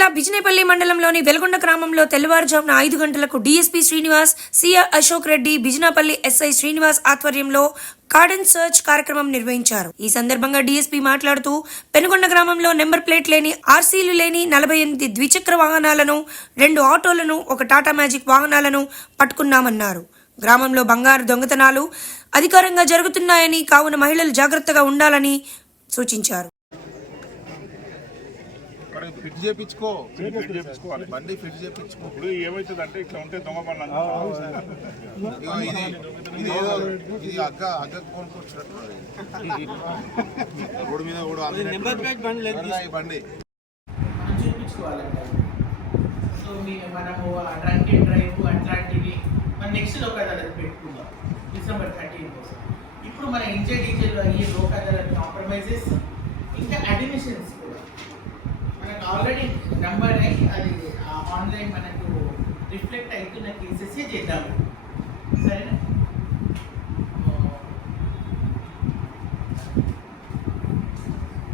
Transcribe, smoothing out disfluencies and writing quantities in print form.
జిల్లా బిజినేపల్లి మండలంలోని వెలుగొండ గ్రామంలో తెల్లవారుజామున 5 గంటలకు DSP Srinivas, CR Ashok Reddy, Bijinapalli SI Srinivas ఆధ్వర్యంలో కార్డన్ సర్చ్ కార్యక్రమం నిర్వహించారు. ఈ సందర్భంగా డీఎస్పీ మాట్లాడుతూ పెనుగొండ గ్రామంలో నెంబర్ ప్లేట్ లేని, ఆర్సీలు లేని 48 ద్విచక్ర వాహనాలను, 2 ఆటోలను, 1 టాటా మ్యాజిక్ వాహనాలను పట్టుకున్నామన్నారు. గ్రామంలో బంగారు దొంగతనాలు అధికారంగా జరుగుతున్నాయని, కావున మహిళలు జాగ్రత్తగా ఉండాలని సూచించారు. ఫిట్ చేయించుకోవాలి, బండి ఫిట్ చేయించుకో. ఇప్పుడు ఏమవుతుంది అంటే ఇట్లా ఉంటే దొంగ బండ్లు ఇది అగ్గ కొనుక్కొచ్చినట్టు రోడ్డు మీద కూడా బండి చూపించుకోవాలంటే సో మనము డ్రంక్ అండ్ డ్రైవ్ అట్లాంటివి మన నెక్స్ట్ లోక్ అదాలత్ పెట్టుకుందాం December 13 కోసం. ఇప్పుడు మన ఇంజర్ డీజేలో అయ్యే లోక్ అదాలత్ కాంప్రమైజెస్ ఇంకా అడ్మిషన్స్ కూడా మనకు ఆల్రెడీ నెంబర్ అయ్యి అది ఆన్లైన్ మనకు రిఫ్లెక్ట్ అవుతున్న కేసెస్ చేద్దాము.